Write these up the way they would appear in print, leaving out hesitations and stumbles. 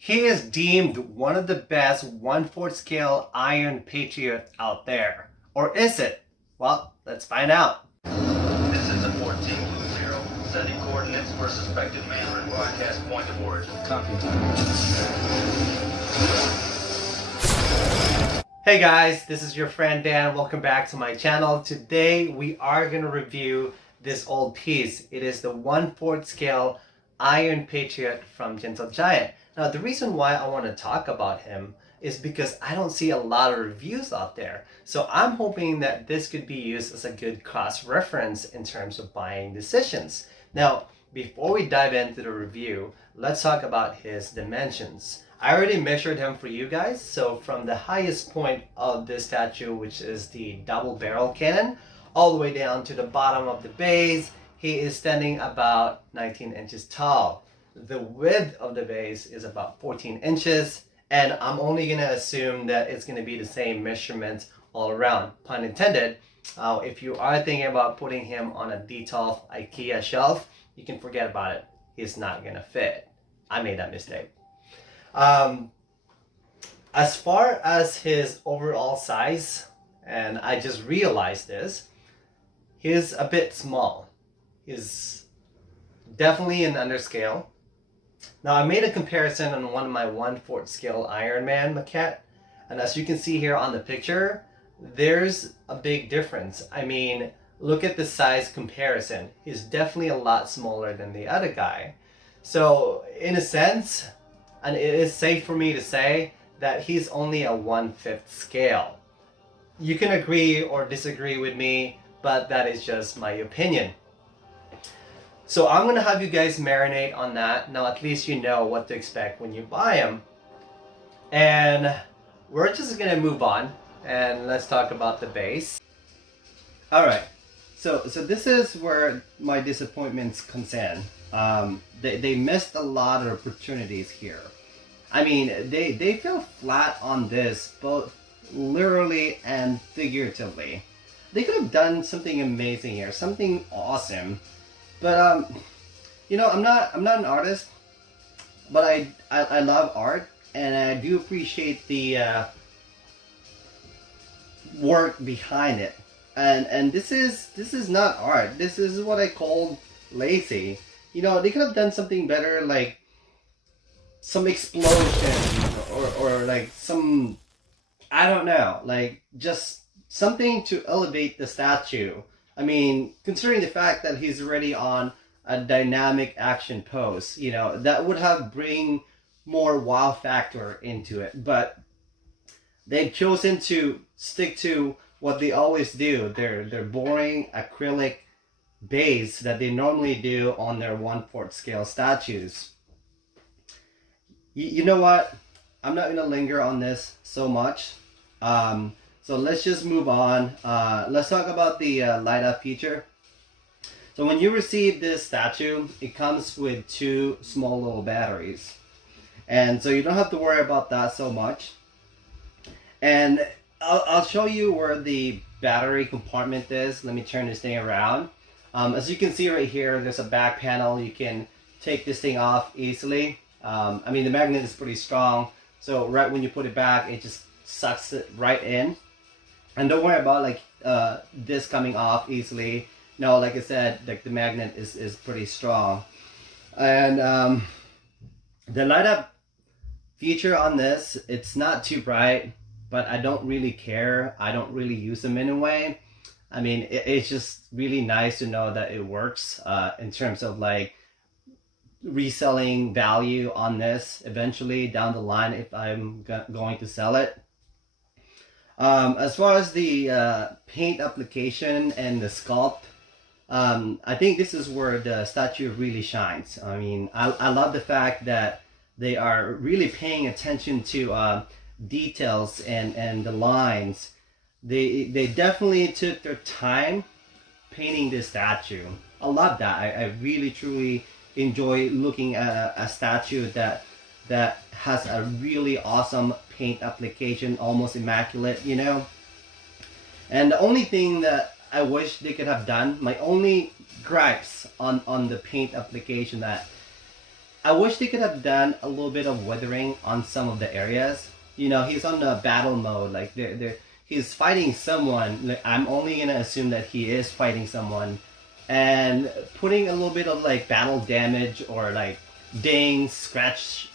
He is deemed one of the best 1/4 scale iron Patriot out there. Or is it? Well, let's find out. This is a 14-0, sending coordinates for a suspected man and broadcast point of origin. Copy. Hey guys, this is your friend Dan. Welcome back to my channel. Today we are going to review this old piece. It is the 1/4 scale Iron Patriot from Gentle Giant. Now the reason why I want to talk about him is because I don't see a lot of reviews out there. So I'm hoping that this could be used as a good cross-reference in terms of buying decisions. Now, before we dive into the review, let's talk about his dimensions. I already measured him for you guys. So from the highest point of this statue, which is the double barrel cannon, all the way down to the bottom of the base, he is standing about 19 inches tall. The width of the base is about 14 inches, and I'm only going to assume that it's going to be the same measurement all around, pun intended. If you are thinking about putting him on a D12 IKEA shelf, you can forget about it. He's not going to fit. I made that mistake. As far as his overall size, and I just realized this, he's a bit small. He's definitely an underscale. Now I made a comparison on one of my 1/4 scale Iron Man maquette, and as you can see here on the picture, there's a big difference. I mean, look at the size comparison. He's definitely a lot smaller than the other guy. So in a sense, and it is safe for me to say that he's only a 1/5 scale. You can agree or disagree with me, but that is just my opinion. So I'm going to have you guys marinate on that. Now at least you know what to expect when you buy them. And we're just going to move on and let's talk about the base. Alright, so this is where my disappointments comes in. They missed a lot of opportunities here. I mean, they fell flat on this, both literally and figuratively. They could have done something amazing here, something awesome. But you know, I'm not an artist, but I love art, and I do appreciate the work behind it. And this is not art. This is what I call lazy. You know, they could have done something better, like some explosion or like some, I don't know, like just something to elevate the statue. I mean, considering the fact that he's already on a dynamic action pose, you know, that would have bring more wow factor into it. But they've chosen to stick to what they always do. Their boring acrylic base that they normally do on their 1/4 scale statues. You know what? I'm not gonna linger on this so much. So let's just move on. Let's talk about the light up feature. So when you receive this statue, it comes with 2 small little batteries. And so you don't have to worry about that so much. And I'll show you where the battery compartment is. Let me turn this thing around. As you can see right here, there's a back panel. You can take this thing off easily. I mean, the magnet is pretty strong. So right when you put it back, it just sucks it right in. And don't worry about like this coming off easily. No, like I said, like the magnet is pretty strong. And the light up feature on this, it's not too bright, but I don't really care. I don't really use them anyway. I mean, it's just really nice to know that it works in terms of like reselling value on this eventually down the line if I'm going to sell it. As far as the paint application and the sculpt, I think this is where the statue really shines. I mean, I love the fact that they are really paying attention to details and the lines. They definitely took their time painting this statue. I love that. I really truly enjoy looking at a statue that has a really awesome paint application, almost immaculate, you know. And the only thing that I wish they could have done, my only gripes on the paint application, that I wish they could have done a little bit of weathering on some of the areas. You know, he's on the battle mode. Like he's fighting someone. Like, I'm only gonna assume that he is fighting someone, and putting a little bit of like battle damage or like dings, scratch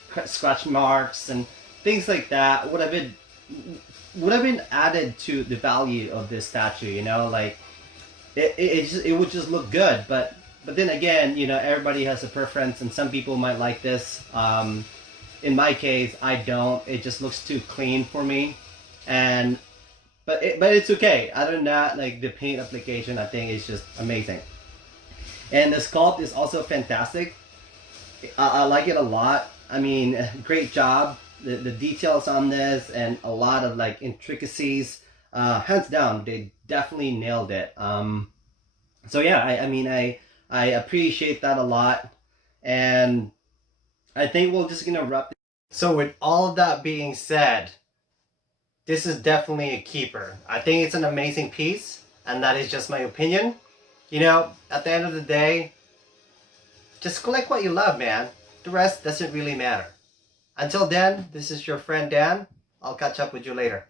marks, and things like that would have been added to the value of this statue. You know, like it would just look good. But then again, you know, everybody has a preference, and some people might like this. In my case, I don't. It just looks too clean for me, and but it's okay. Other than that, like the paint application, I think is just amazing, and the sculpt is also fantastic. I like it a lot. I mean, great job. The details on this and a lot of like intricacies. Hands down, they definitely nailed it. So yeah, I mean, I appreciate that a lot, and I think we're just gonna wrap. So with all of that being said, this is definitely a keeper. I think it's an amazing piece, and that is just my opinion. You know, at the end of the day, just collect what you love, man. The rest doesn't really matter. Until then, this is your friend Dan. I'll catch up with you later.